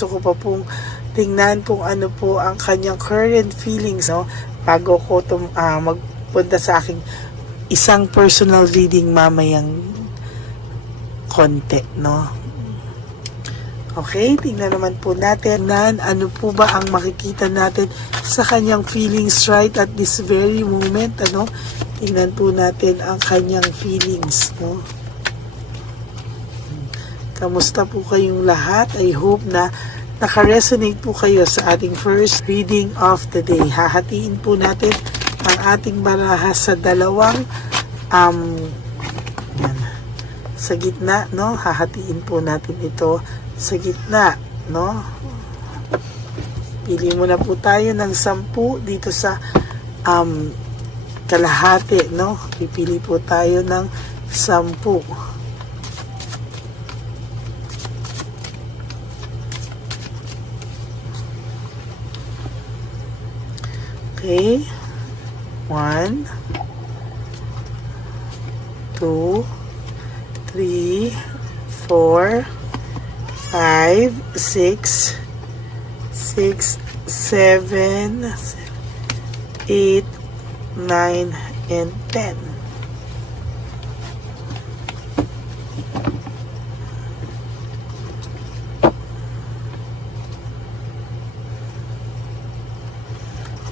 Gusto ko pa pong tingnan kung ano po ang kanyang current feelings, no? Bago ko magpunta sa aking isang personal reading mamayang konti, no? Okay, tingnan naman po natin ano po ba ang makikita natin sa kanyang feelings right at this very moment, ano? Tingnan po natin ang kanyang feelings, no? Kamusta po kayong lahat? I hope na naka-resonate po kayo sa ating first reading of the day. Hahatiin po natin ang ating baraha sa dalawang yan, sa gitna, no? Hahatiin po natin ito sa gitna, no? Pili muna po tayo ng 10 dito sa kalahati, no? Pipili po tayo ng 10. Okay. 1, 2, 3, 4, 5, 6, 7, 8, 9, and 10.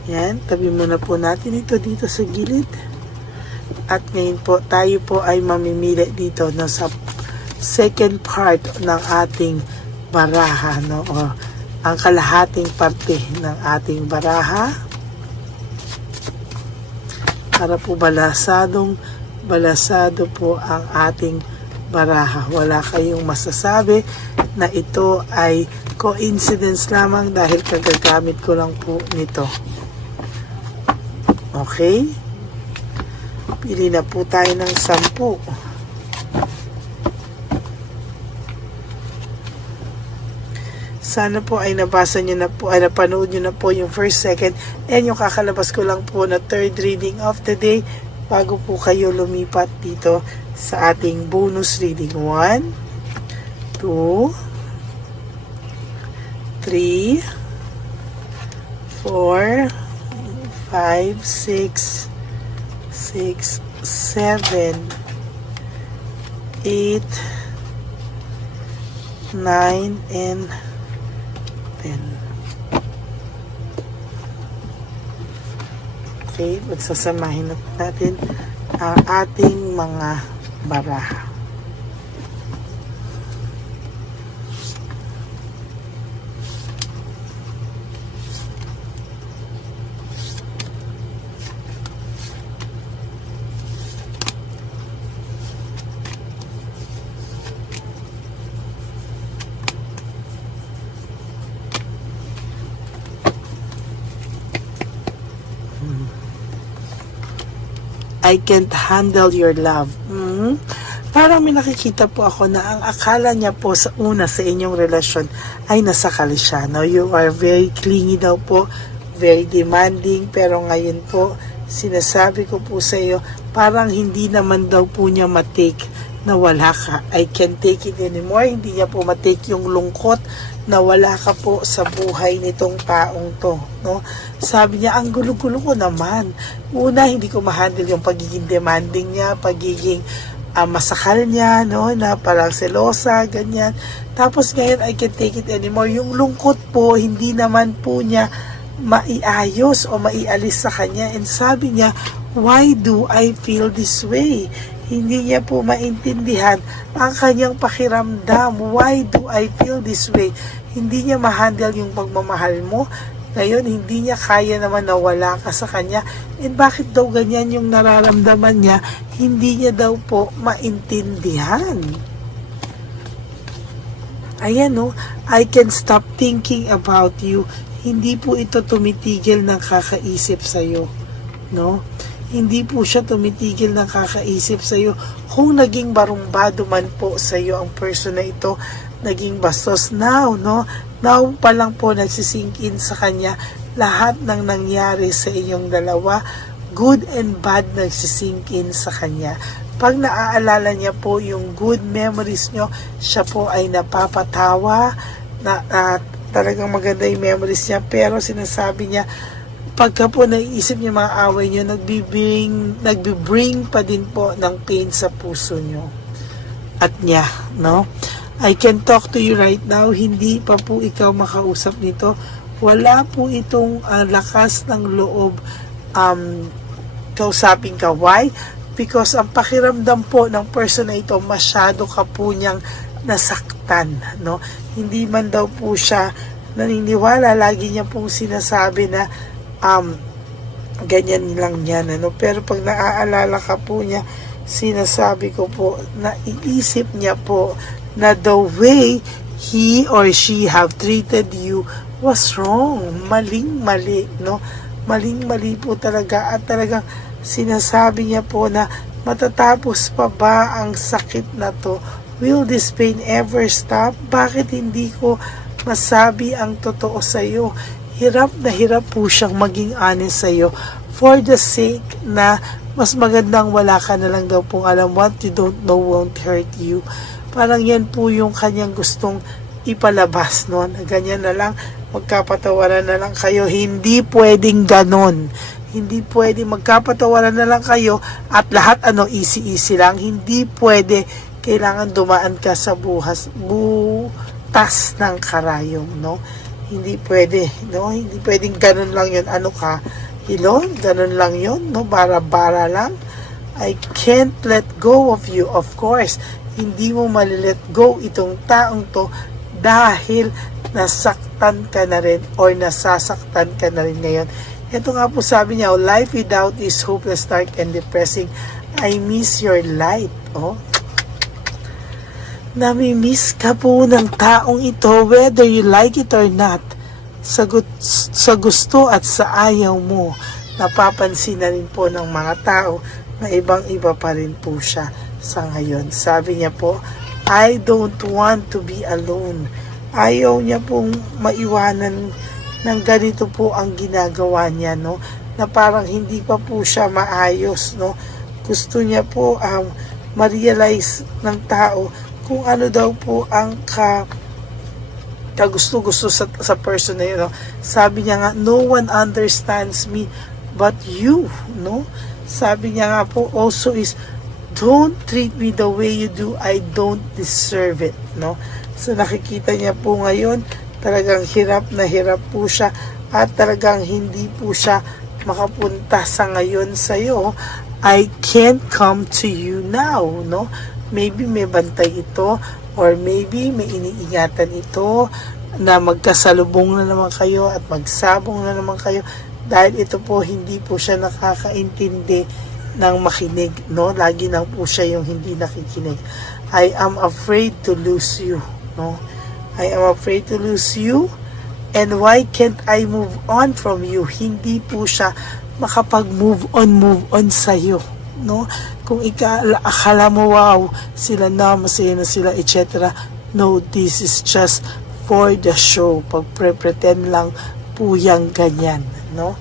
Yan, tabi muna po natin ito dito sa gilid. At ngayon po, tayo po ay mamimili dito no, sa second part ng ating baraha, no, o ang kalahating parte ng ating baraha para po balasado po ang ating baraha. Wala kayong masasabi na ito ay coincidence lamang dahil kagagamit ko lang po nito. Okay? Pili na po tayo ng 10. Sana po ay nabasa nyo na po, ay napanood nyo na po yung first, second, and yung kakalabas ko lang po na third reading of the day bago po kayo lumipat dito sa ating bonus reading. 1, 2, 3, 4, 5, 6, 7, 8, 9, and 10. Okay, magsasamahin na natin ang ating mga baraha. I can't handle your love. Parang may nakikita po ako na ang akala niya po sa una sa inyong relasyon ay nasakal siya. No? You are very clingy daw po, very demanding, pero ngayon po, sinasabi ko po sa iyo, parang hindi naman daw po niya matake na wala ka. I can't take it anymore. Hindi niya po matake yung lungkot na wala ka po sa buhay nitong taong to, no? Sabi niya, ang gulo-gulo ko naman. Una, hindi ko ma-handle yung pagiging demanding niya, pagiging masakal niya, no? Na parang selosa, ganyan. Tapos ngayon, I can't take it anymore. Yung lungkot po, hindi naman po niya maiayos o maialis sa kanya. And sabi niya, why do I feel this way? Hindi niya po maintindihan ang kanyang pakiramdam. Why do I feel this way? Hindi niya ma-handle yung pagmamahal mo. Ngayon, hindi niya kaya naman na wala ka sa kanya. And bakit daw ganyan yung nararamdaman niya? Hindi niya daw po maintindihan. Ayan, no? I can stop thinking about you. Hindi po ito tumitigil ng kakaisip sa'yo. No? Hindi po siya tumitigil ng kakaisip sa iyo. Kung naging barumbado man po sa iyo ang person na ito, naging bastos now, no? Now pa lang po nagsisink in sa kanya lahat ng nangyari sa inyong dalawa, good and bad nagsisink in sa kanya. Pag naaalala niya po yung good memories nyo, siya po ay napapatawa, talagang maganda yung memories niya, pero sinasabi niya, pagka po naiisip niyo mga away niyo, nagbibring pa din po ng pain sa puso niyo at niya, no? I can talk to you right now, hindi pa po ikaw makausap nito. Wala po itong lakas ng loob kausapin ka. Why? Because ang pakiramdam po ng person na ito, masyado ka po niyang nasaktan, no? Hindi man daw po siya naniniwala, lagi niya pong sinasabi na ganyan lang yan, ano? Pero pag naaalala ka po niya, sinasabi ko po, naiisip niya po na the way he or she have treated you was wrong. Maling-mali, no? Maling-mali po talaga, at talagang sinasabi niya po na matatapos pa ba ang sakit na to? Will this pain ever stop? Bakit hindi ko masabi ang totoo sa iyo? Hirap na hirap po siyang maging honest sa iyo for the sake na mas magandang wala ka na lang daw pong alam. What you don't know won't hurt you. Parang yan po yung kanyang gustong ipalabas, no? Na ganyan na lang, magkapatawaran na lang kayo. Hindi pwedeng ganon. Hindi pwede magkapatawaran na lang kayo at lahat easy-easy lang. Hindi pwede. Kailangan dumaan ka sa butas ng karayom, no? Hindi pwede, no? Hindi pwedeng ganon lang yun. Ano ka? Hilon? Ganon lang yun, no? Bara-bara lang. I can't let go of you. Of course, hindi mo malilet go itong taong to dahil nasaktan ka na rin or nasasaktan ka na rin ngayon. Ito nga po sabi niya, life without is hopeless, dark, and depressing. I miss your light. Oh, namimiss ka po ng taong ito, whether you like it or not. Sa gusto at sa ayaw mo, napapansin na rin po ng mga tao na ibang-iba pa rin po siya sa ngayon. Sabi niya po, I don't want to be alone. Ayaw niya pong maiwanan ng ganito po ang ginagawa niya, no? Na parang hindi pa po siya maayos, no? Gusto niya po ma-realize ng tao kung ano daw po ang kagusto-gusto sa person na yun, no? Sabi niya nga, no one understands me but you, no? Sabi niya nga po also is, don't treat me the way you do, I don't deserve it, no? So nakikita niya po ngayon, talagang hirap na hirap po siya at talagang hindi po siya makapunta sa ngayon sa'yo. I can't come to you now, no? Maybe may bantay ito or maybe may iniingatan ito na magkasalubong na naman kayo at magsabong na naman kayo dahil ito po hindi po siya nakakaintindi ng makinig, no? Lagi lang po siya yung hindi nakikinig. I am afraid to lose you, no? I am afraid to lose you, and why can't I move on from you? Hindi po siya makapag-move on sa'yo, no? Kung akala mo, wow, sila na, masaya na sila, etc. No, this is just for the show. Pag-pretend lang po yung ganyan, no?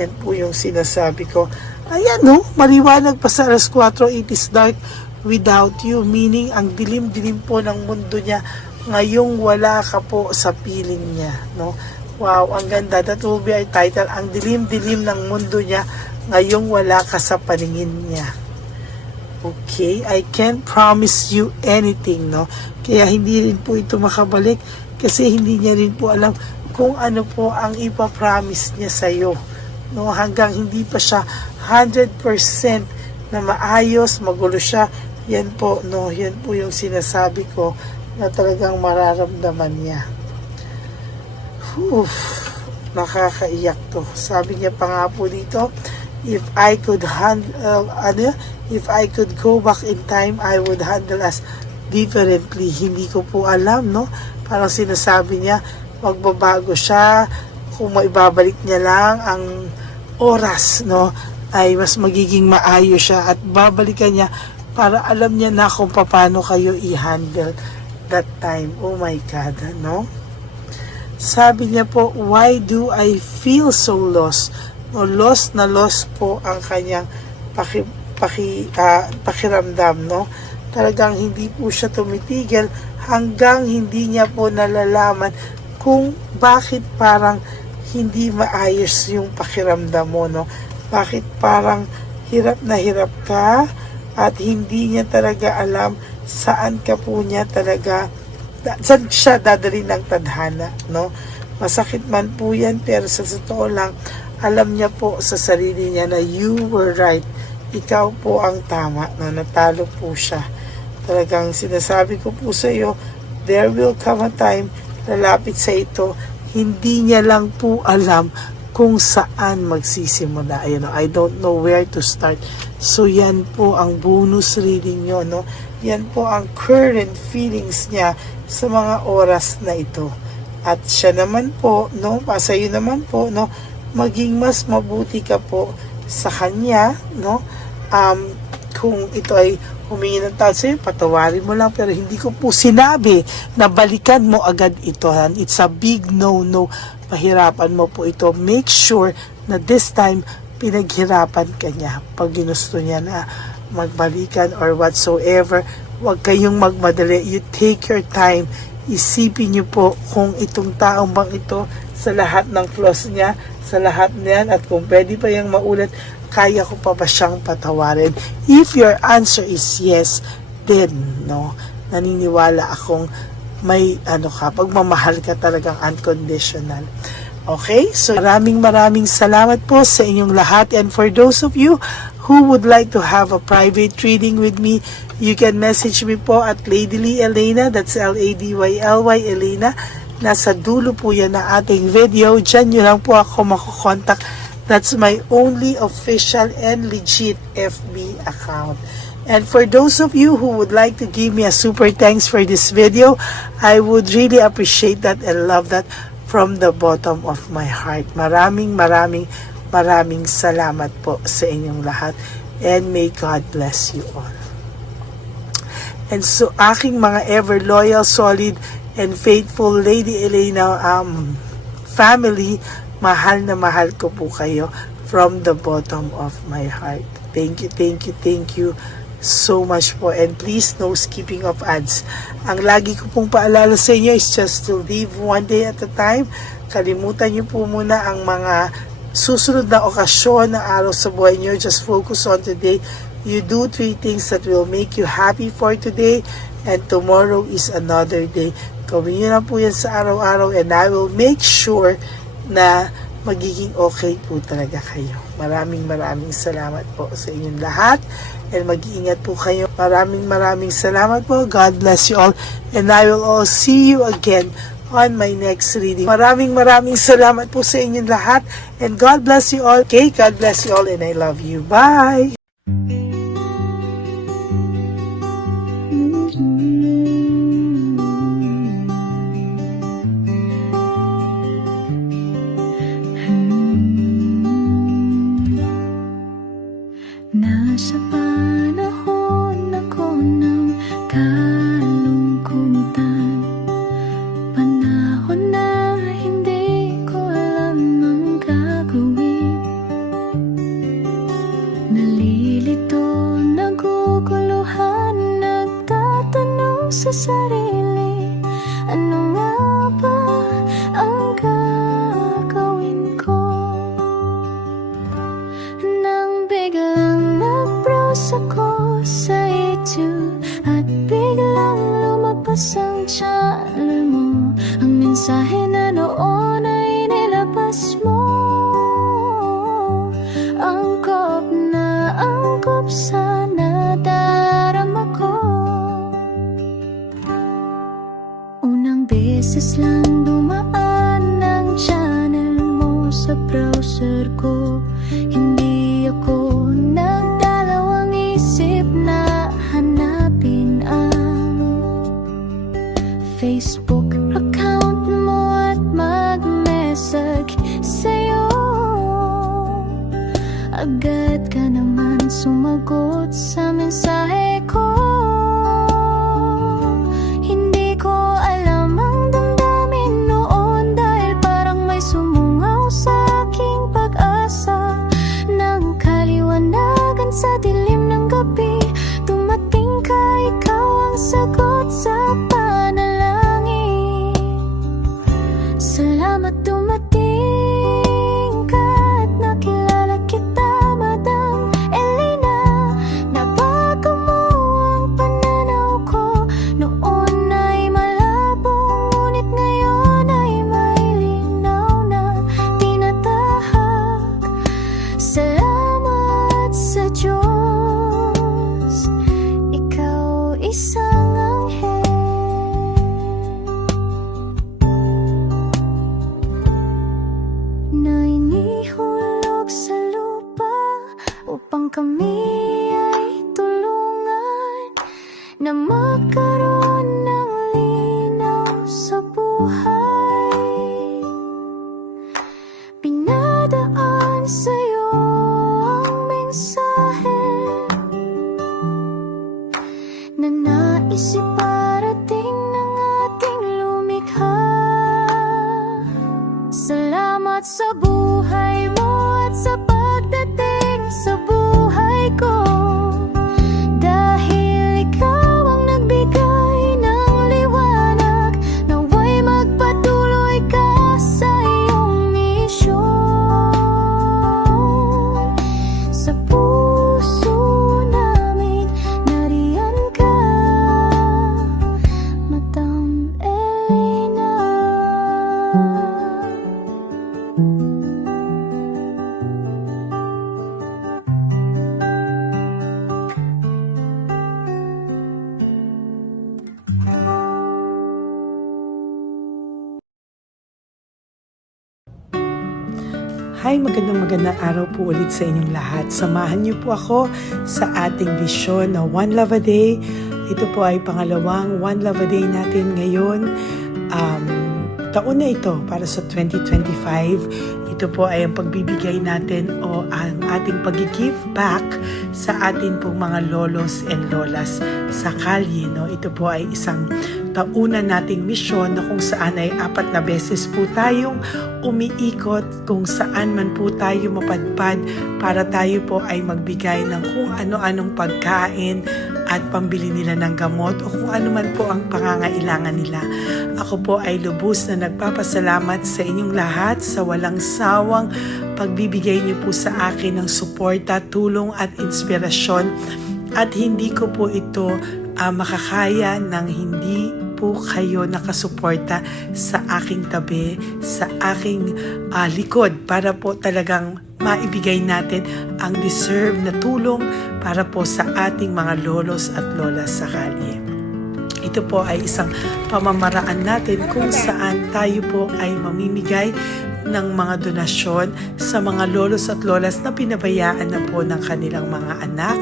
Yan po yung sinasabi ko. Ayan, no? Maliwanag pa sa alas 4, it is dark without you. Meaning, ang dilim-dilim po ng mundo niya. Ngayong wala ka po sa piling niya, no? Wow, ang ganda. That will be our title. Ang dilim-dilim ng mundo niya. Ngayong wala ka sa paningin niya. Okay? I can't promise you anything, no? Kaya hindi rin po ito makabalik kasi hindi niya rin po alam kung ano po ang ipapromise niya sa'yo. No, hanggang hindi pa siya 100% na maayos, magulo siya, yan po, no, yan po yung sinasabi ko na talagang mararamdaman niya. Nakakaiyak to. Sabi niya pa nga po dito, if I could go back in time, I would handle us differently. Hindi ko po alam, no? Parang sinasabi niya, magbabago siya, kung maibabalik niya lang ang oras, no, ay mas magiging maayos siya at babalikan niya para alam niya na kung paano kayo i-handle that time. Oh my God, no? Sabi niya po, why do I feel so lost? No, lost na lost po ang kanyang pakiramdam, no? Talagang hindi po siya tumitigil hanggang hindi niya po nalalaman kung bakit parang hindi maayos yung pakiramdam mo, no? Bakit parang hirap na hirap ka at hindi niya talaga alam saan ka po niya talaga, saan siya dadali ng tadhana, no? Masakit man po yan, pero sa totoo lang, alam niya po sa sarili niya na you were right. Ikaw po ang tama, no? Natalo po siya. Talagang sinasabi ko po sa iyo, there will come a time, lalapit sa ito, hindi niya lang po alam kung saan magsisimula. Ayun, no? I don't know where to start. So yan po ang bonus reading nyo, no? Yan po ang current feelings niya sa mga oras na ito. At siya naman po, no? Sa'yo naman po, no? Maging mas mabuti ka po sa kanya, no? Kung ito ay humingi ng tawad sa'yo, patawarin mo lang, pero hindi ko po sinabi na balikan mo agad ito. It's a big no-no. Pahirapan mo po ito. Make sure na this time, pinaghirapan ka niya. Pag ginusto niya na magbalikan or whatsoever, huwag kayong magmadali. You take your time. Isipin niyo po kung itong taong bang ito, sa lahat ng flaws niya, sa lahat niyan, at kung pwede pa yung maulit, kaya ko pa ba siyang patawarin? If your answer is yes, then, no, naniniwala akong may, pagmamahal ka talagang unconditional. Okay? So, maraming salamat po sa inyong lahat. And for those of you who would like to have a private reading with me, you can message me po at Ladyly Elena, that's Ladyly Elena. Nasa dulo po yan na ating video. Diyan nyo lang po ako makukontak. That's my only official and legit FB account. And for those of you who would like to give me a super thanks for this video, I would really appreciate that and love that from the bottom of my heart. Maraming salamat po sa inyong lahat. And may God bless you all. And so, aking mga ever loyal, solid, and faithful Lady Elena family, mahal na mahal ko po kayo from the bottom of my heart. Thank you so much po. And please, no skipping of ads. Ang lagi ko pong paalala sa inyo is just to live one day at a time. Kalimutan niyo po muna ang mga susunod na okasyon na araw sa buhay niyo. Just focus on today. You do 3 things that will make you happy for today, and tomorrow is another day. Gawin niyo lang po yan sa araw-araw, and I will make sure na magiging okay po talaga kayo. Maraming salamat po sa inyong lahat, and mag-iingat po kayo. Maraming salamat po. God bless you all, and I will all see you again on my next reading. Maraming salamat po sa inyong lahat, and God bless you all. Okay, God bless you all, and I love you. Bye! Nasa panahon ako ng kalungkutan, panahon na hindi ko alam ang gagawin. Nalilito, naguguluhan, nagtatanong sa sarili, ano nga ba ang gagawin ko? Nang biglang nag-browse ako sa YouTube at biglang lumabas ang channel mo, ang mensahe na noon ay nilabas mo. Angkop sa nadarama ko. Unang beses lang dumaan ang channel mo sa browser ko. Hindi ako nagdalawang isip na hanapin ang Facebook account mo at mag-message sa'yo. Agad ka naman sumagot sa mensahe ko. Hindi ko alam ang damdamin noon, dahil parang may sumungaw sa aking pag-asa. Nang kaliwanagan sa dilim ng gabi, dumating ka, ikaw ang sagot sa panalangin. Salamat dumating ka at nakilala kita, Madam Elena. Nabago mo ang pananaw ko. Noon ay malabo, ngunit ngayon ay may linaw na tinatahak. Salamat sa Diyos, ikaw isang anghel na inihulog sa lupa upang kami ay tulungan na magkaroon ng linaw sa buhay. Pinadaan sa'yo ang mensahe na nais iparating ng ating lumikha. Salamat sa buhay mo at sa pagdating sa buhay ko, dahil ikaw ang nagbigay ng liwanag. Nawa'y magpatuloy ka sa iyong misyon. Sa puso namin nariyan ka, Madam Elena. Hi, magandang araw po ulit sa inyong lahat. Samahan niyo po ako sa ating vision na One Love a Day. Ito po ay pangalawang One Love a Day natin ngayon. Taon na ito para sa 2025. Ito po ay ang pagbibigay natin o ang ating pag-give back sa atin pong mga lolos and lolas sa kalye. No? Ito po ay isang taunan nating misyon na kung saan ay 4 na beses po tayong umiikot kung saan man po tayo mapadpad para tayo po ay magbigay ng kung ano-anong pagkain at pambili nila ng gamot o kung ano man po ang pangangailangan nila. Ako po ay lubos na nagpapasalamat sa inyong lahat sa walang sawang pagbibigay niyo po sa akin ng suporta, tulong at inspirasyon, at hindi ko po ito makakaya ng hindi po kayo nakasuporta sa aking tabi, sa aking likod para po talagang maibigay natin ang deserve na tulong para po sa ating mga lolos at lolas sa kalye. Ito po ay isang pamamaraan natin kung saan tayo po ay mamimigay ng mga donasyon sa mga lolos at lolas na pinabayaan na po ng kanilang mga anak,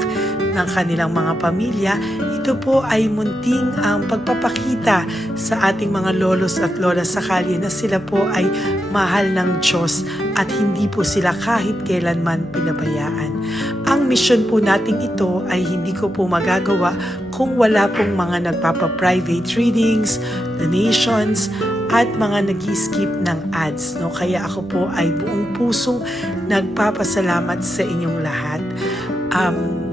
ng kanilang mga pamilya. Ito po ay munting ang pagpapakita sa ating mga lolos at lolas sa kalye na sila po ay mahal ng Diyos at hindi po sila kahit kailanman pinabayaan. Ang mission po nating ito ay hindi ko po magagawa kung wala pong mga nagpapa-private readings, donations, at mga nag-skip ng ads. No? Kaya ako po ay buong pusong nagpapasalamat sa inyong lahat.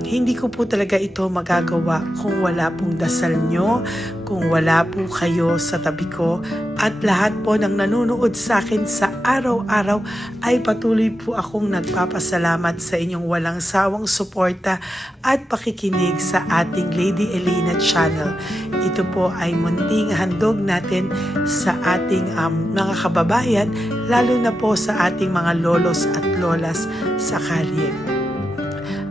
Hindi ko po talaga ito magagawa kung wala pong dasal nyo, kung wala po kayo sa tabi ko, at lahat po ng nanonood sa akin sa araw-araw ay patuloy po akong nagpapasalamat sa inyong walang sawang suporta at pakikinig sa ating Lady Elena channel. Ito po ay munting handog natin sa ating mga kababayan, lalo na po sa ating mga lolos at lolas sa kalye.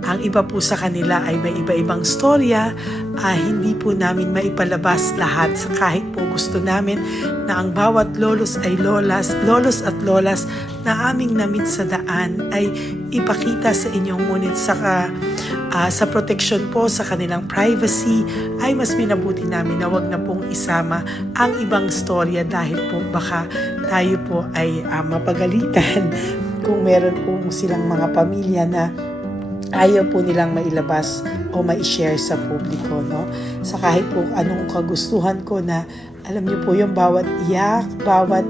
Ang iba po sa kanila ay may iba-ibang storya, hindi po namin maipalabas lahat sa kahit po gusto namin na ang bawat lolos at lolas na aming namit sa daan ay ipakita sa inyong, ngunit sa protection po sa kanilang privacy ay mas minabuti namin na wag na pong isama ang ibang storya dahil po baka tayo po ay mapagalitan kung meron po silang mga pamilya na ayaw po nilang mailabas o ma-share sa publiko, no? Sa kahit po anong kagustuhan ko na, alam niyo po yung bawat iyak, bawat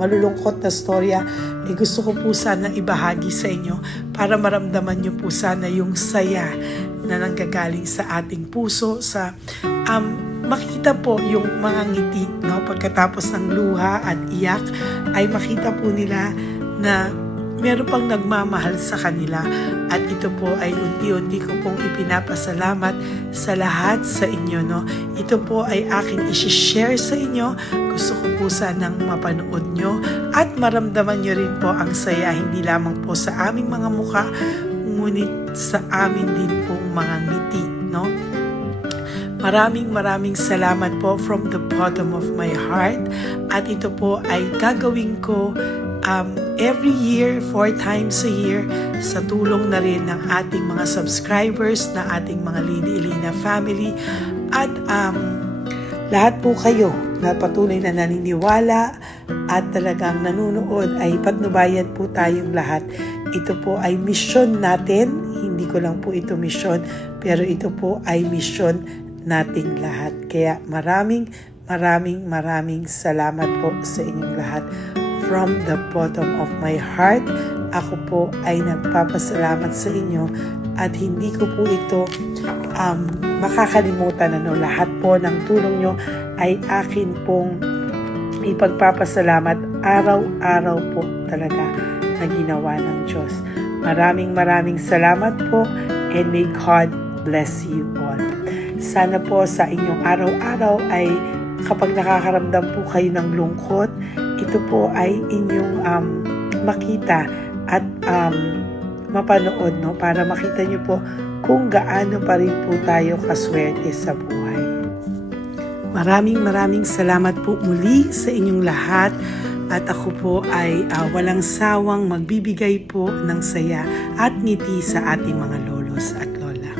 malulungkot na storya, gusto ko po sana ibahagi sa inyo para maramdaman niyo po sana yung saya na nanggagaling sa ating puso, sa makita po yung mga ngiti, no? Pagkatapos ng luha at iyak, ay makita po nila na meron pang nagmamahal sa kanila. At ito po ay unti-unti ko pong ipinapasalamat sa lahat sa inyo, no? Ito po ay aking isi-share sa inyo. Gusto ko po sanang mapanood nyo at maramdaman nyo rin po ang saya, hindi lamang po sa aming mga muka, ngunit sa amin din pong mga ngiti, no? Maraming salamat po from the bottom of my heart. At ito po ay gagawin ko every year, 4 times a year, sa tulong na rin ng ating mga subscribers, na ating mga Lady Elena family, at lahat po kayo na patuloy na naniniwala at talagang nanonood, ay patnubayan po tayong lahat. Ito po ay mission natin, hindi ko lang po ito mission, pero ito po ay mission nating lahat. Kaya maraming salamat po sa inyong lahat. From the bottom of my heart, ako po ay nagpapasalamat sa inyo at hindi ko po ito makakalimutan. Lahat po ng tulong nyo ay akin pong ipagpapasalamat araw-araw po talaga na ginawa ng Diyos. Maraming salamat po, and may God bless you all. Sana po sa inyong araw-araw ay kapag nakakaramdam po kayo ng lungkot, ito po ay inyong makita at mapanood, no? Para makita nyo po kung gaano pa rin po tayo kaswerte sa buhay. Maraming salamat po muli sa inyong lahat. At ako po ay walang sawang magbibigay po ng saya at ngiti sa ating mga lolos at lola.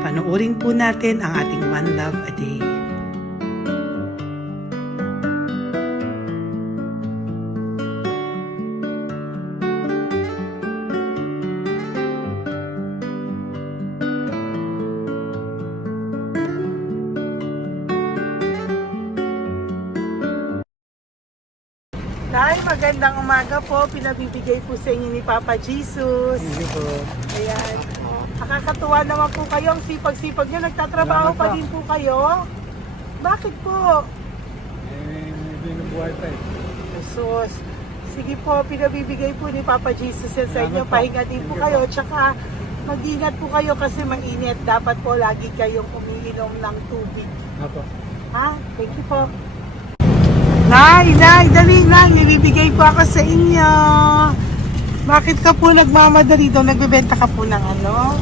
Panoorin po natin ang ating One Love a Day. Nay, magandang umaga po. Pinabibigay po sa inyo ni Papa Jesus. Hindi po. Ayan. Nakakatuwa naman po kayo. Ang sipag-sipag nyo. Nagtatrabaho Salamat pa po. din po kayo. Bakit po? Binubuhay pa eh. Jesus. Sige po, pinabibigay po ni Papa Jesus yan sa inyo. Salamat po. Pahinga din po Thank you kayo. po. Tsaka mag-ingat po kayo kasi mainit. Dapat po lagi kayong umiinom ng tubig. Apo. Ha? Thank you po. Nay, dali na. Nilibigay po ako sa inyo. Bakit ka po nagmamadali daw? Nagbebenta ka po ng ano?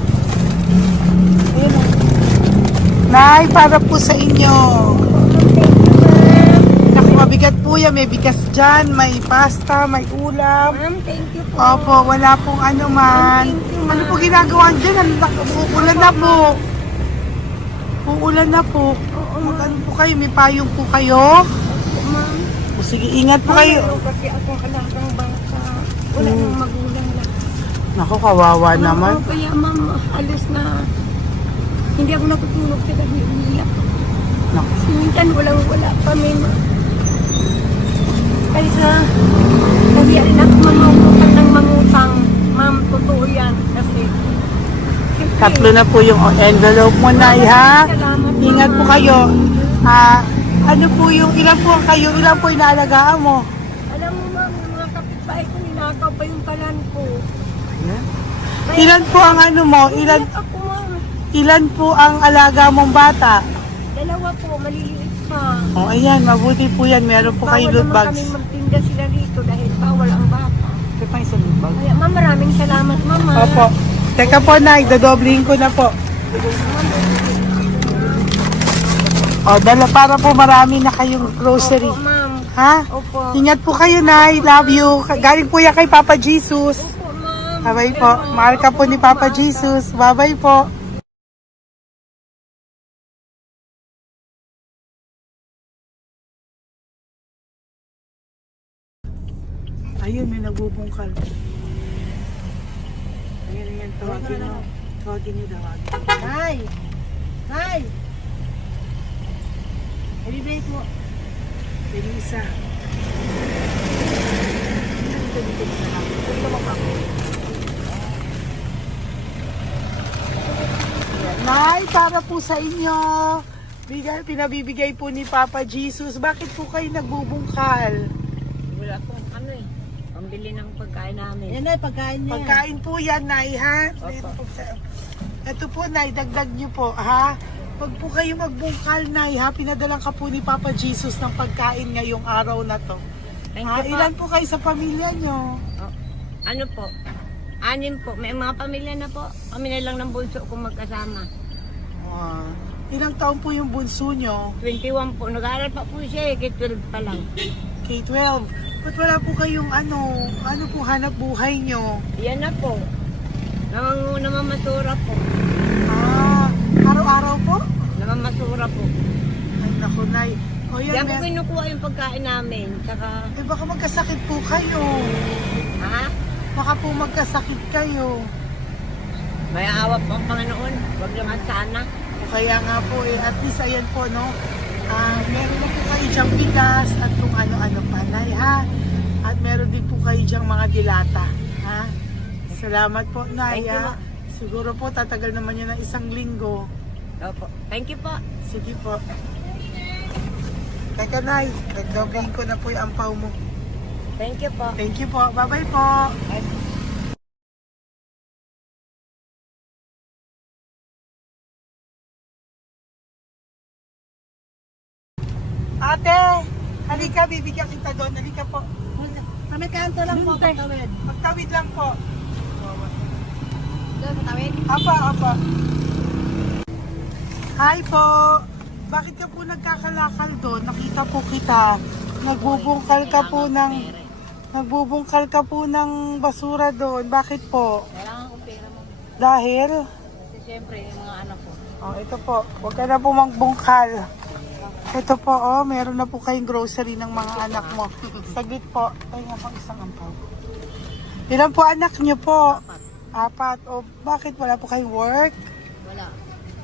Ayun. Nay, para po sa inyo. Naku, mabigat po yan. May bigas dyan, may pasta, may ulam. Ma'am, thank you po. Opo, wala pong ano man. Thank you, ma'am. Ano po ginagawa dyan? Uulan na po. Uulan na po. Mag-ano po kayo? May payong po kayo? Ma'am, O sige, ingat po kayo. meron kasi akong alagang bangka. Wala nang magulang na. Naku, kawawa naman. Oo, kaya ma'am, alis na. Hindi ako natutulog sa gabi. Umiyak. Naku. Minsan wala kami. Kaysa, nahiya rin ako mamangutang ng mangutang. Ma'am, totoo yan. Kasi, siyempre, Tatlo na po yung envelope mo, Nay, ha? Salamat, Ingat po Mama. kayo. Ano po yung, ilan po kayo, ilan po inaalagaan mo? Alam mo ma'am, yung mga kapitbahay ko, ninakaw pa yung kalan ko. Ilan po ang ano mo? Ilan ako ma'am? Ilan po ang alaga mong bata? Dalawa po, maliliit pa. O, ayan, mabuti po yan. Meron po kayo Bawal loot naman bags. kami magtinda sila rito dahil bawal ang bata. Ito pa yung sa loot bag. Kaya ma'am, maraming salamat mama. Opo. Teka po, Nay, dodoblihin ko na po. O, dala para po marami na kayong grocery. Opo ma'am. Ha? Opo. Ingat po kayo, Nay. Love you. Galing po yan kay Papa Jesus. Opo ma'am. Bye-bye po. Mahal ka po ni Papa Jesus. Bye-bye po. Ayun, may nagbubungkal. Ayun, tawagin mo. Tawagin niyo daw. Hi! Hi! Ibibigay po. Yung isa. Nay, para po sa inyo. Pinabibigay po ni Papa Jesus. Bakit po kayo nagbubungkal? Wala pong ano eh. Pambili ng pagkain namin. Yan na, pagkain niya. Pagkain po yan, Nay, ha? Opo. Ito po, Nay, dagdag niyo po, ha? Pag po kayo magbungkal, Nay, ha? Pinadalang ka po ni Papa Jesus ng pagkain ngayong araw na to. Thank Ha? you po. Ilan po kayo sa pamilya nyo? Oh, ano po? 6 po. May mga pamilya na po. Kami na lang ng bunso kung magkasama. Ilang taon po yung bunso nyo? 21 po. Nag-aaral pa po siya eh. K-12 pa lang. K-12. Ba't wala po kayong ano po hanap buhay nyo? Yan na po. Namamasura po. Araw-araw po? Namamasura po. Ay, naku, Nay. O yan, Yan po kinukuha yung pagkain namin. Tsaka, baka magkasakit po kayo. ha? Baka po magkasakit kayo. May awa po ang Panginoon. Huwag naman sana. O kaya nga po at least ayan po, no? Meron na po kayo diyang bigas at kung ano-ano pa, Nay, ha? At meron din po kayo diyang mga dilata, ha? Salamat po, Nay, Thank you, ha? Siguro po, tatagal naman yun ng 1 linggo. Opo. Thank you po. Sige po. Teka, Nay, nagdobling ko na po yung ampaw mo. Thank you po. Thank you po. Bye-bye po. Ate, halika, bibigyan kita doon. Halika po. Kami kanto lang po, patawid. Magtawid lang po. Doon, patawid. Apa. Hi po. Bakit ka po nagkakalakal doon? Nakita po kita. Nagbubungkal ka po ng basura doon. Bakit po? Kailangan ko pera mo. Dahil? Kasi siyempre, yung mga anak ko. Oh, ito po. Huwag ka na po magbungkal. Ito po, oh, meron na po kayong grocery ng mga anak mo. Saglit po. Ay, nga pang isang ampaw. Ilan po anak niyo po? 4. O, bakit wala po kayong work? Wala.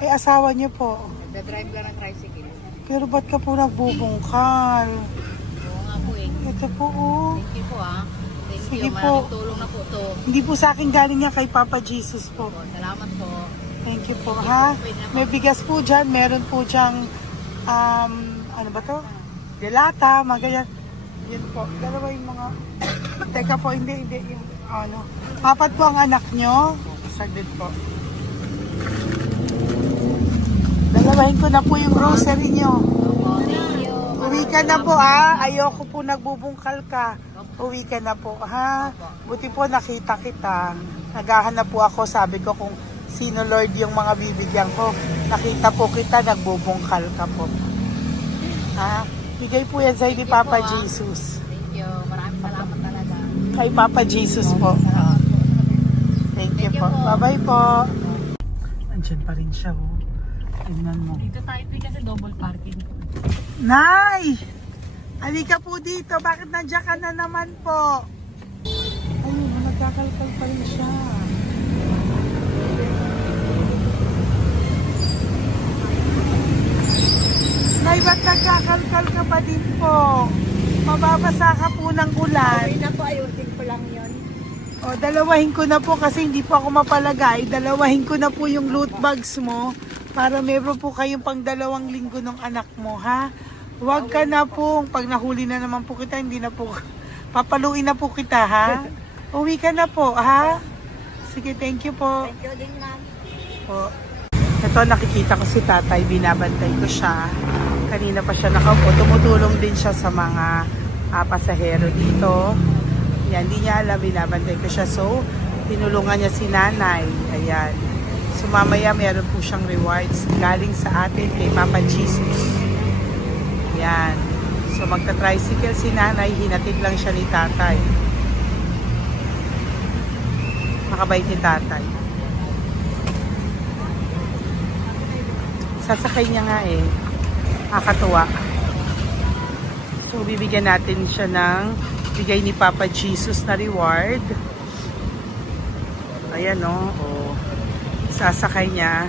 Eh, asawa niyo po. Nagda-drive ka ng tricycle. Pero ba't ka po nagbubungkal? Oo nga po eh. Ito po, oh. Thank you po ah. Thank Sige you. po. Maraming tulong na po to. Hindi po sa akin galing yan kay Papa Jesus po. Po, salamat po. Thank you po, ha? May bigas po dyan. Meron po dyang, ano ba to? Delata, mga ganyan. Yun po. Dalawa yung mga... Teka po, hindi. Yung, ano. 4 po ang anak nyo. Saglit po. Dalawahin ko na po yung grocery nyo. Opo, thank you. Uwi ka na po, ha? Ayoko po nagbubungkal ka. Uwi ka na po, ha? Buti po nakita kita. Naghahanap po ako, sabi ko kung sino Lord yung mga bibigyan ko. Nakita po kita, nagbubungkal ka po. Ha? Bigay po yan sa ni Papa Jesus. Thank you. Maraming salamat talaga. Kay Papa Jesus po. Thank you po. Bye-bye po. Andyan pa rin siya, oh. Tingnan mo. Dito tayo kasi double parking. Nay! Halika po dito. Bakit nandiyan ka na naman po? Ayun, nagkakalkal pa rin siya. Nay, ba't nagkakalkal ka pa din po? Mababasa ka po ng ulan. Ay na po, ayusin ko lang yun. O, dalawahin ko na po kasi hindi po ako mapalagay. Dalawahin ko na po yung loot bags mo para meron po kayong pang 2 linggo ng anak mo, ha? Huwag ka na po. Pag nahuli na naman po kita, hindi na po. Papaluin na po kita, ha? Uwi ka na po, ha? Sige, thank you po. Thank you din, ma'am. Po. Ito, nakikita ko si tatay. Binabantay ko siya. Kanina pa siya nakaupo. Tumutulong din siya sa mga pasahero dito. Yan, hindi niya alam. Binabantay ko siya. So, tinulungan niya si nanay. Ayan. So, mamaya meron po siyang rewards galing sa atin kay Papa Jesus. Yan. So, magta-tricycle si nanay. Hinatid lang siya ni tatay. Makabait ni tatay. Sasakay niya nga eh. Nakakatuwa. So, bibigyan natin siya ng bigay ni Papa Jesus na reward. Ayan o. Oh. Sasakay niya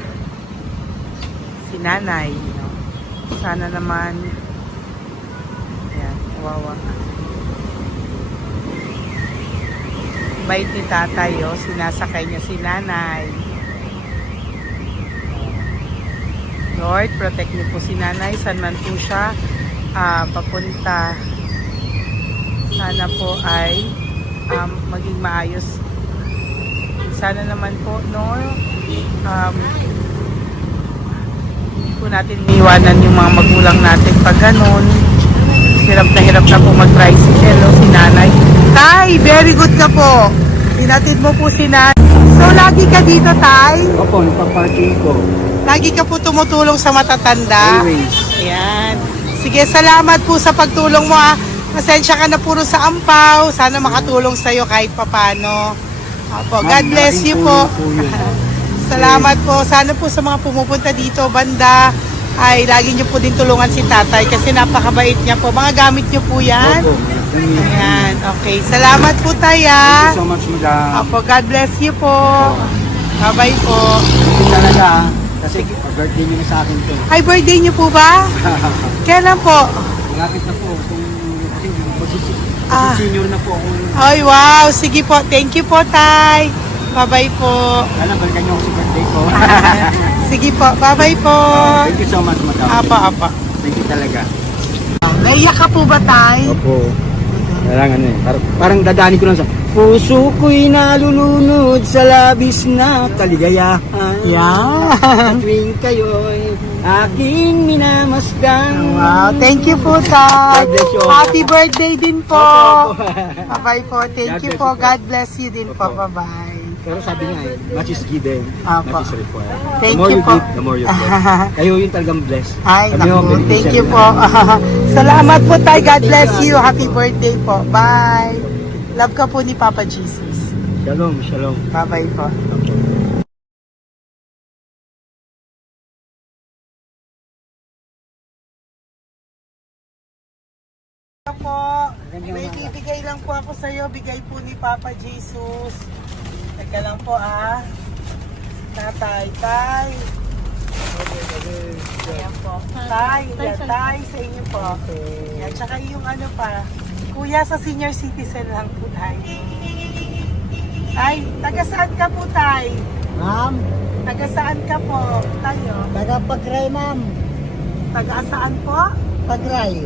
si nanay. No? Sana naman. Ayan. Kawawa. Bait ni tatay o. Sinasakay niya si nanay. Lord, protect niyo po si nanay. Saan man po siya papunta. Sana po ay maging maayos. Sana naman po, no, hindi po natin iiwanan yung mga magulang natin pag ganun. Hirap na po mag-tricycle, no, si nanay. Tay, very good ka po. Hinatid mo po si nanay. So, lagi ka dito, Tay? Opo, nagpa-parking ko. Lagi ka po tumutulong sa matatanda. Always. Ayan. Sige, salamat po sa pagtulong mo, ha. Pasensya ka na puro sa ampaw. Sana makatulong sa'yo kahit papano. Opo, God Ma'am, bless you malaking po. tulong po yun. Salamat po. Sana po sa mga pumupunta dito, banda, ay lagi niyo po din tulungan si tatay kasi napakabait niya po. Mga gamit niyo po yan. Opo. Ayan, okay. Salamat po, Tay, Thank ha. you so much, madam. Opo, God bless you po. Bye-bye po. Thank you talaga. Kasi birthday niyo na sa akin to. Ay, birthday niyo po ba? Kailan po? Malapit na po. Kung kasi Ah. senior na po ako. Ay, wow. Sige po. Thank you po, Tay. Bye-bye po. Sana balikan niyo ako sa birthday ko. Sige po. Bye-bye po. Thank you so much, madam. Apa. Thank you talaga. Naiyak ka po ba, Tay? Opo. Parang parang dadaanin ko lang sa puso ko'y nalulunod sa labis na kaligayahan. Yan. Tuwing kayo'y aking minamasdan. Wow. Thank you po, Tay. God bless you. Happy birthday din po. Opo. Bye-bye po. Thank God you bless po. you po. God bless you din po. Opo. Bye-bye. Pero sabi nga much is given, Apo. much is required. Thank the more you you po. give, the more you get. Kayo yung talagang blessed. Ay, Kami naku. yung Thank beneficiary you po. lang. Salamat po, Tay. God bless you. Happy birthday po. Bye. Love ka po ni Papa Jesus. Shalom, shalom. Bye-bye po. Po, may bibigay lang po ako sa iyo. Bigay po ni Papa Jesus. Teka lang po, Tatay, Tay. Ayan po. Tay, yan, Tay, sa inyo po. Yan, tsaka yung ano pa. Kuya, sa senior citizen lang po, Tay. Tay, taga saan ka po, Tay? Ma'am, Taga saan ka po, tayo? taga-pagray ma'am. Taga saan po? Pagray.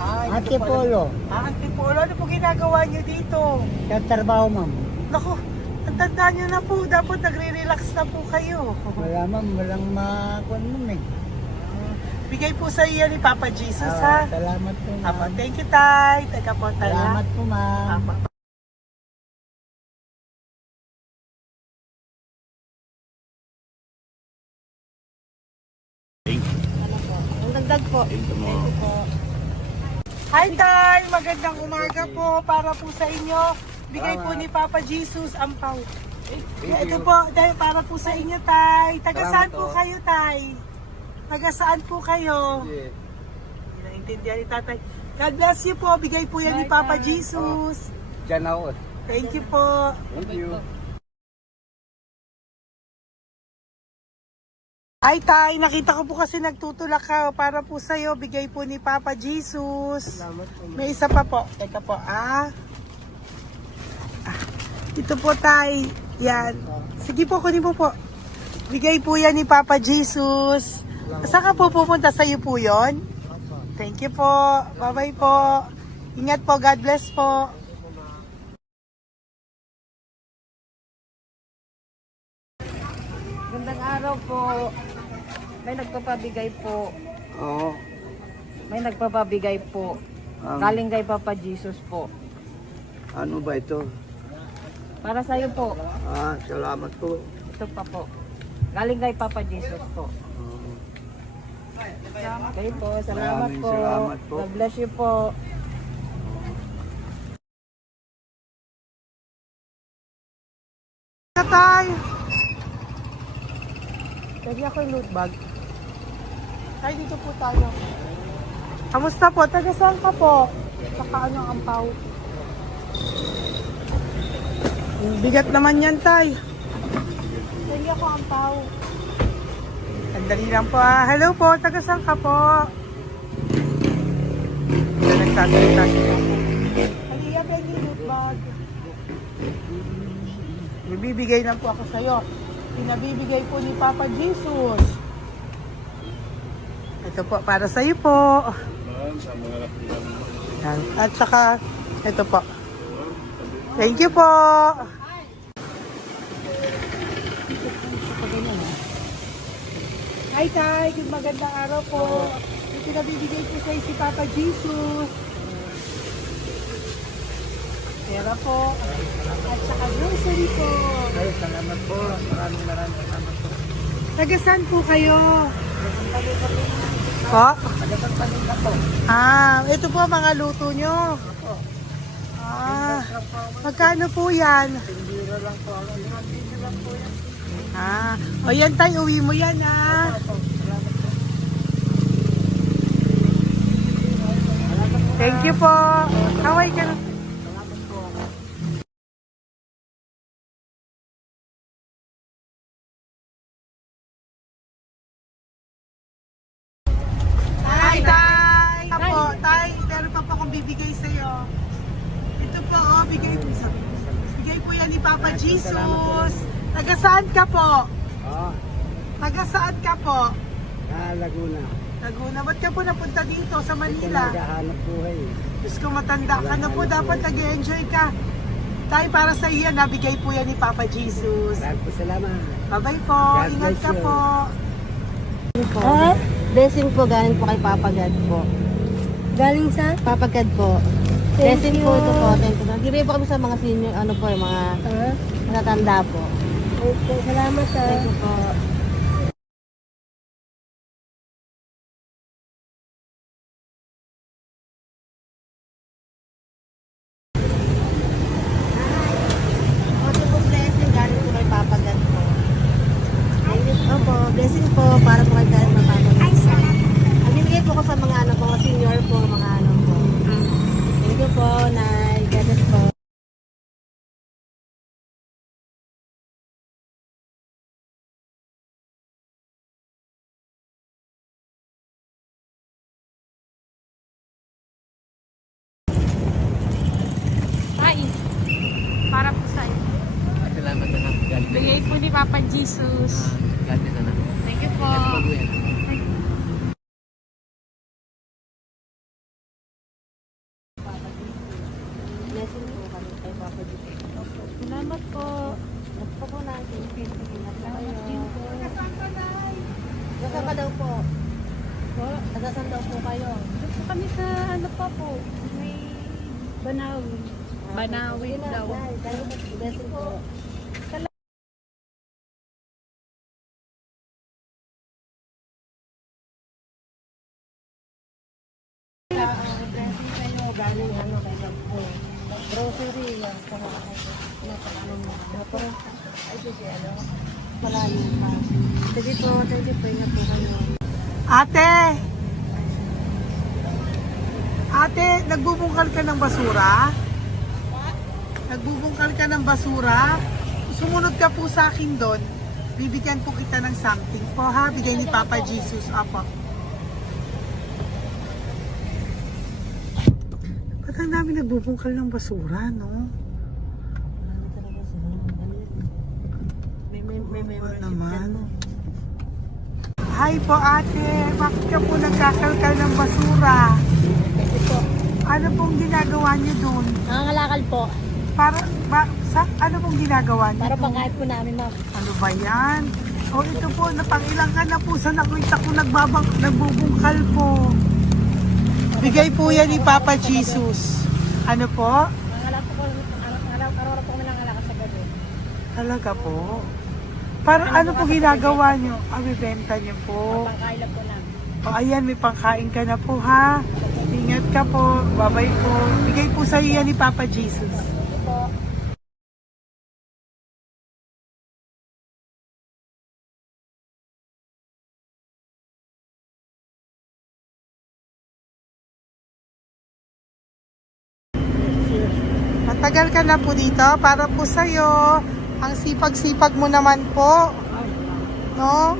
Ay, Antipolo. Antipolo, ano po ginagawa niyo dito? Katrabaho ma'am. Naku, ang tanda niyo na po. Dapat nagre-relax na po kayo. Wala ma'am, walang makuha nun eh. Bigay po sa iyo ni Papa Jesus, ha? Salamat po Apo, ma'am. thank you, Tay. Teka po, Tay. Salamat po ma'am. Apo. Ang dagdag po. Thank you po. Hi, Tay! Magandang umaga po para po sa inyo. Bigay po ni Papa Jesus ang pau. Ito po, dahil para po sa inyo, Tay. Taga saan po kayo, Tay? Taga saan po kayo? Hindi naintindihan ni Tatay. God bless you po. Bigay po yan ni Papa Jesus. Diyan ako. Thank you po. Thank you. Ay, Tay, nakita ko po kasi nagtutulak ka para po sa'yo. Bigay po ni Papa Jesus. Salamat po ma'am. May isa pa po. Teka po, Ito po, Tay. Yan. Sige po, kunin mo po. Bigay po yan ni Papa Jesus. Saan ka po pupunta? Sa'yo po yun? Thank you po. Bye-bye po. Ingat po. God bless po. Gandang araw po. May nagpapabigay po. Oo. May nagpapabigay po. Galing kay Papa Jesus po. Ano ba ito? Para sa'yo po. Salamat po. Ito pa po. Galing kay Papa Jesus po. Kayo po. Salamat Maraming po. salamat po. God bless you po. Tay! Pwede ako yung loot bag. Tay, dito po tayo. Kamusta po? Taga saan ka po? Saka ano ang ampaw? Bigat naman yan, Tay. Pwede ako ampaw. Sandali lang po, Hello po, taga saan ka po? Hindi nagsasalita siya. Halika, pwede yung loot bag. Bibigay lang po ako sa'yo. Pinabibigay po ni Papa Jesus. Ito po, para sa iyo po. Yan. At saka, ito po. Thank you po. Hi, Tay. Good magandang araw po. Ito na bibigay po sa si Papa Jesus. Pera po. At saka grocery po. Ay, salamat po. Maraming salamat po. Taga saan po kayo? Po? Ah, ito po mga luto nyo. Ah, magkano po yan? Ah, o yan tayo, uwi mo yan ah. Thank you po. Kaway ka na. Hi, Tay! Apo, Tay, meron pa po akong bibigay sa'yo. Ito po, oh, bigay po yan ni Papa Jesus. Taga saan ka po? Ah, Taga saan ka po? Laguna. Laguna. Ba't ka po napunta dito sa Manila? Naghahanap buhay. Diyos ko, matanda ka na po. Dapat nag-enjoy ka. Tay, para sa iyo, nabigay po yan ni Papa Jesus. Maraming po salamat. Bye-bye po. God Ingat bless ka you. po. Blessing po galing po kay Papa God po. Galing sa? Papa God po. Thank Blessing you. po ito po. Thank you. Bibigay po kami sa mga senior, ano po, yung mga matatanda po. Okay, salamat Thank you po. Ito po blessing galing po kay Papa God po. Thank you po. Blessing po para po kay galing na Papa God. Ang bibigay po ko sa mga ano po, mga senior po, mga ano po. Thank you po, Nay. God bless po. Para po sa iyo. Salamat na lang. Bigay po ni Papa Jesus. God bless na. Thank you po. Blessing po kami kay Papa God. Salamat po. Ito po natin. Salamat din po. Nasaan ka daw po? Nasaan daw po kayo? Gusto kami sa ano pa po. May Banawi. Banawi daw. Blessing po. Blessing kayo galing ano kay God po. Grocery yan sa mga ano mo. Motor. Ay, sige ano. Malayo pa. Sige po, thank you po. Ingat po kayo. Ate! Ate, nagbubungkal ka ng basura? Nagbubungkal ka ng basura? Sumunod ka po sa akin doon. Bibigyan po kita ng something po ha. Bigay ni Papa Jesus. Apo. Ba't ang dami nagbubungkal ng basura, no? Ano talaga sila? Ano yun? May Ano membership naman? dyan, no? Hi po ate, bakit ka po nagkakalkal ng basura? Ano pong ginagawa niyo doon? Nangangalakal po. Ano pong ginagawa niyo Para doon? pangkait po namin, ma'am. Ano ba yan? O ito po, napangilang ka na po sa nakita ko nagbubungkal po. Bigay po yan ni Papa Jesus. Ano po? Nangangalak po araw-araw po kami nangangalakal sa gabi. Talaga po? Para ano po ginagawa niyo? Bibenta niyo po. Pangkain lang po namin. O ayan, may pangkain ka na po ha. Ingat ka po. Bye-bye po. Bigay po sa iyo yan ni Papa Jesus. Matagal ka na po dito para po sa'yo. Ang sipag-sipag mo naman po. No?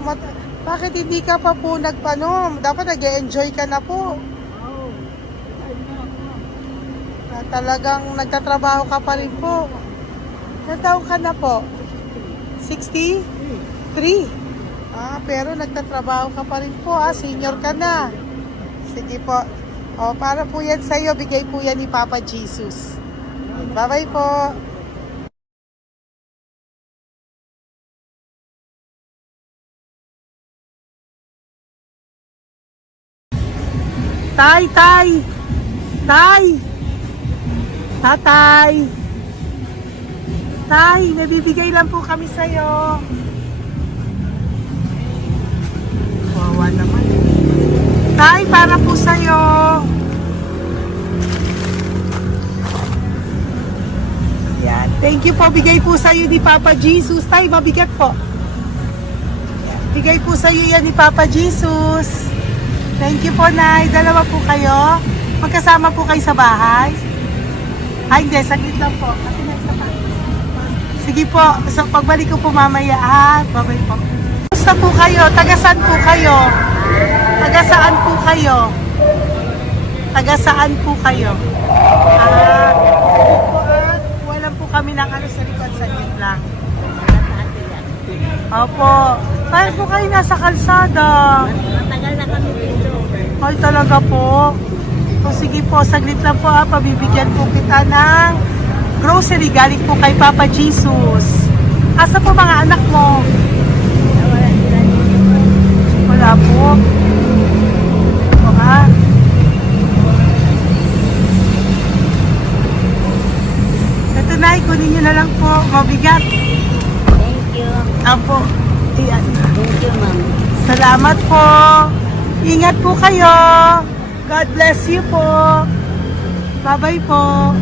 Bakit hindi ka pa po nagpano? Dapat nag-enjoy ka na po. Talagang nagtatrabaho ka pa rin po. Ilang taon ka na po? 63? Pero nagtatrabaho ka pa rin po, senior ka na. Sige po. Para po yan sa'yo, bigay po yan ni Papa Jesus. Bye-bye po. Tay, tay! Tay! Tatay! Tay, nabibigay lang po kami sa'yo. Wawa naman. Tay, para po sa'yo. Yan. Thank you po. Bigay po sa'yo ni Papa Jesus. Tay, mabigat po. Yan. Bigay po sa'yo yan ni Papa Jesus. Thank you po, Nay. Dalawa po kayo. Magkasama po kayo sa bahay. Ay, hindi. Saglit lang po. Kasi nasa pa. Sige po. So, pagbalik ko po mamaya. Bye-bye po. Kumusta po kayo? Taga-saan po kayo? Taga-saan po kayo? Taga-saan po kayo? Sige po, wala po kami ng sa likod. Saglit lang. Opo. Paano po kayo nasa kalsada? Matagal na kami dito. Ay, talaga po. So, sige po, saglit lang po pabibigyan po kita ng grocery galing po kay Papa Jesus. Asa po mga anak mo? Wala po. Ito nga. Ito na, kunin nyo na lang po. Mabigat. Thank you. Apo. Ayan. Thank you, ma'am. Salamat po. Ingat po kayo. God bless you po. Bye-bye po.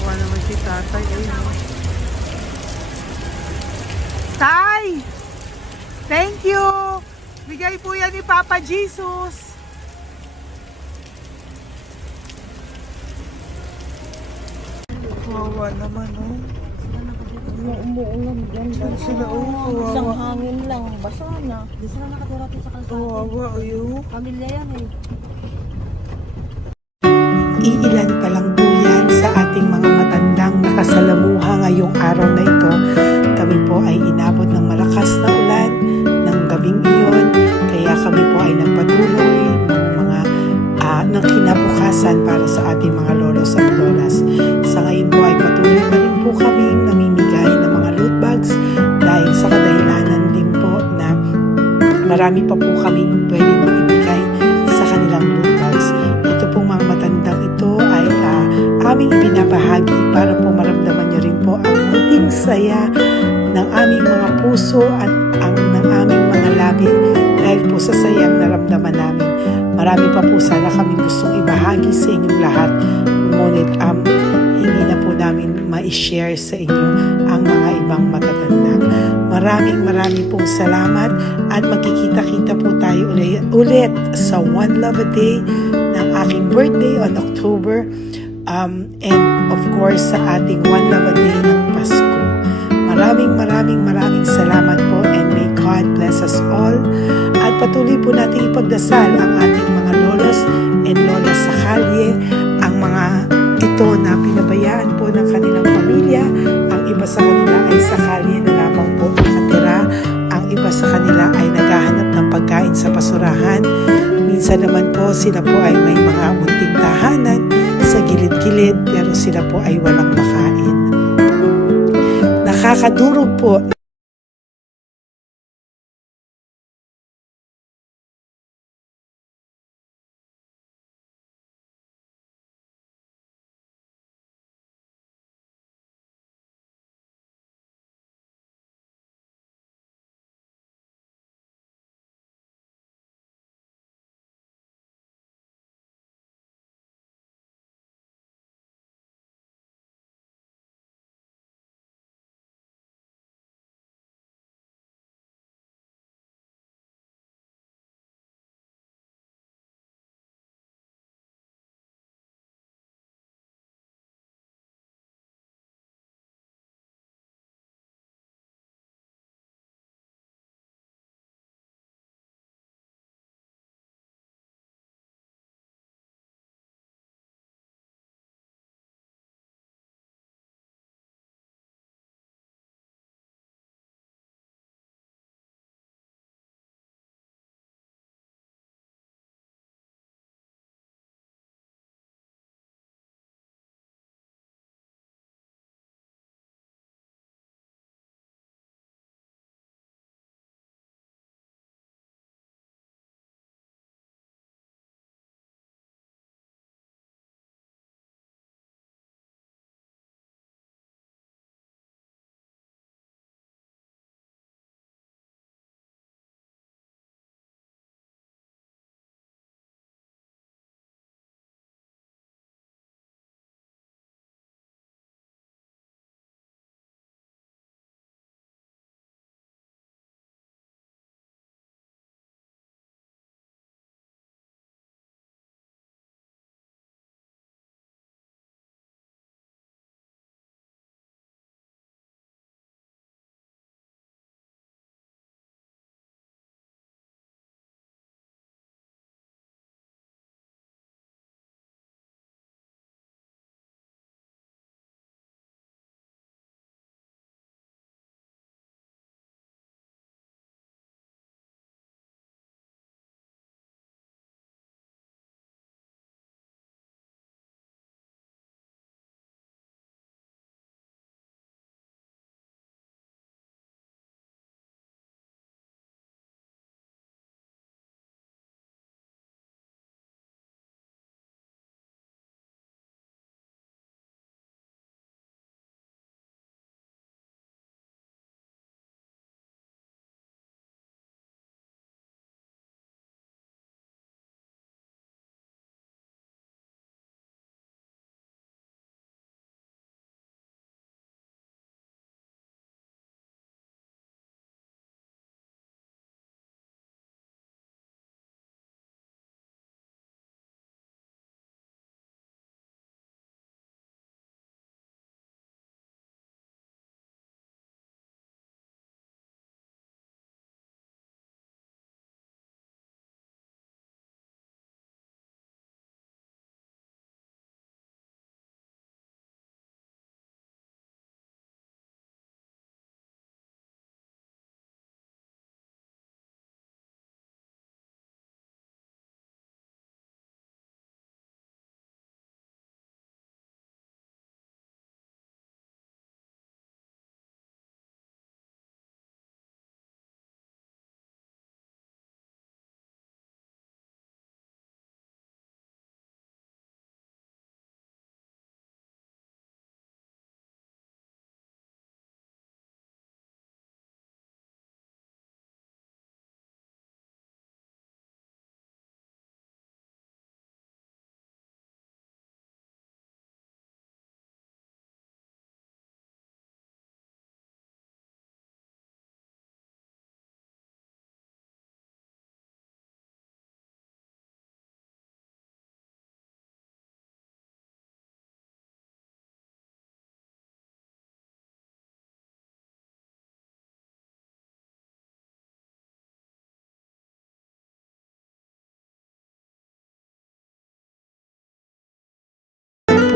Wawa naman si tatay. Tay! Thank you! Bigay po yan ni Papa Jesus. Wawa naman, Umuulan dyan. Sila, Isang wawa. hangin lang. Basa na. Di sila nakatira dito sa kalsada. Wawa, ayo. Pamilya yan eh. Iilan pa lang po yan sa ating mga matandang nakasalamuha ngayong araw na ito. Kami po ay inabot ng malakas na ulan ng gabing iyon. Kaya kami po ay nagpatuloy ng kinabukasan para sa ating mga lolos at lolas. Sa ngayon po ay patuloy pa rin po kami namimigay ng mga loot bags dahil sa kadahilanan din po na marami pa po kami pwede mo ibigay sa kanilang loot bags. Ito pong mga matandang ito ay aming ibinabahagi para po maramdaman nyo rin po ang munting saya ng aming mga puso at ng aming mga labi dahil po sa sayang naramdaman namin. Marami pa po sana kami gustong ibahagi sa inyong lahat, ngunit hindi na po namin ma-share sa inyo ang mga ibang matatanda. Maraming pong salamat at magkikita-kita po tayo ulit sa One Love a Day ng aking birthday on October and of course sa ating One Love a Day ng Pasko. Maraming salamat po and may God bless us all. At patuloy po natin ipagdasal ang ating mga lolos and lolas sa kalye, ang mga ito na pinabayaan po ng kanilang pamilya. Ang iba sa kanila ay sa kalye na lamang po nakatira. Ang iba sa kanila ay naghahanap ng pagkain sa basurahan. Minsan naman po sila po ay may mga munting tahanan sa gilid-gilid pero sila po ay walang makain. Nakakadurog po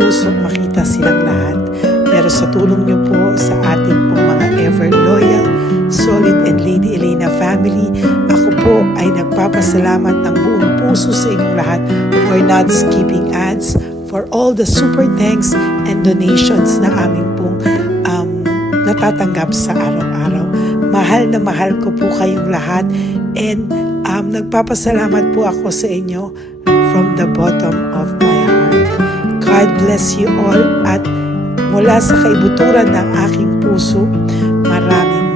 puso makita silang lahat. Pero sa tulong niyo po sa ating pong mga ever loyal, solid and Lady Elena family, ako po ay nagpapasalamat ng buong puso sa inyong lahat for not skipping ads, for all the super thanks and donations na aming pong natatanggap sa araw-araw. Mahal na mahal ko po kayong lahat, and nagpapasalamat po ako sa inyo from the bottom of my heart. God bless you all, at mula sa kaibuturan ng aking puso, maraming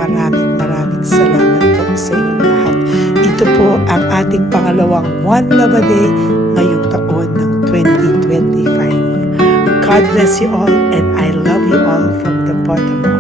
salamat po sa inyong lahat. Ito po ang ating pangalawang One Love a Day ngayong taon ng 2025. God bless you all, and I love you all from the bottom of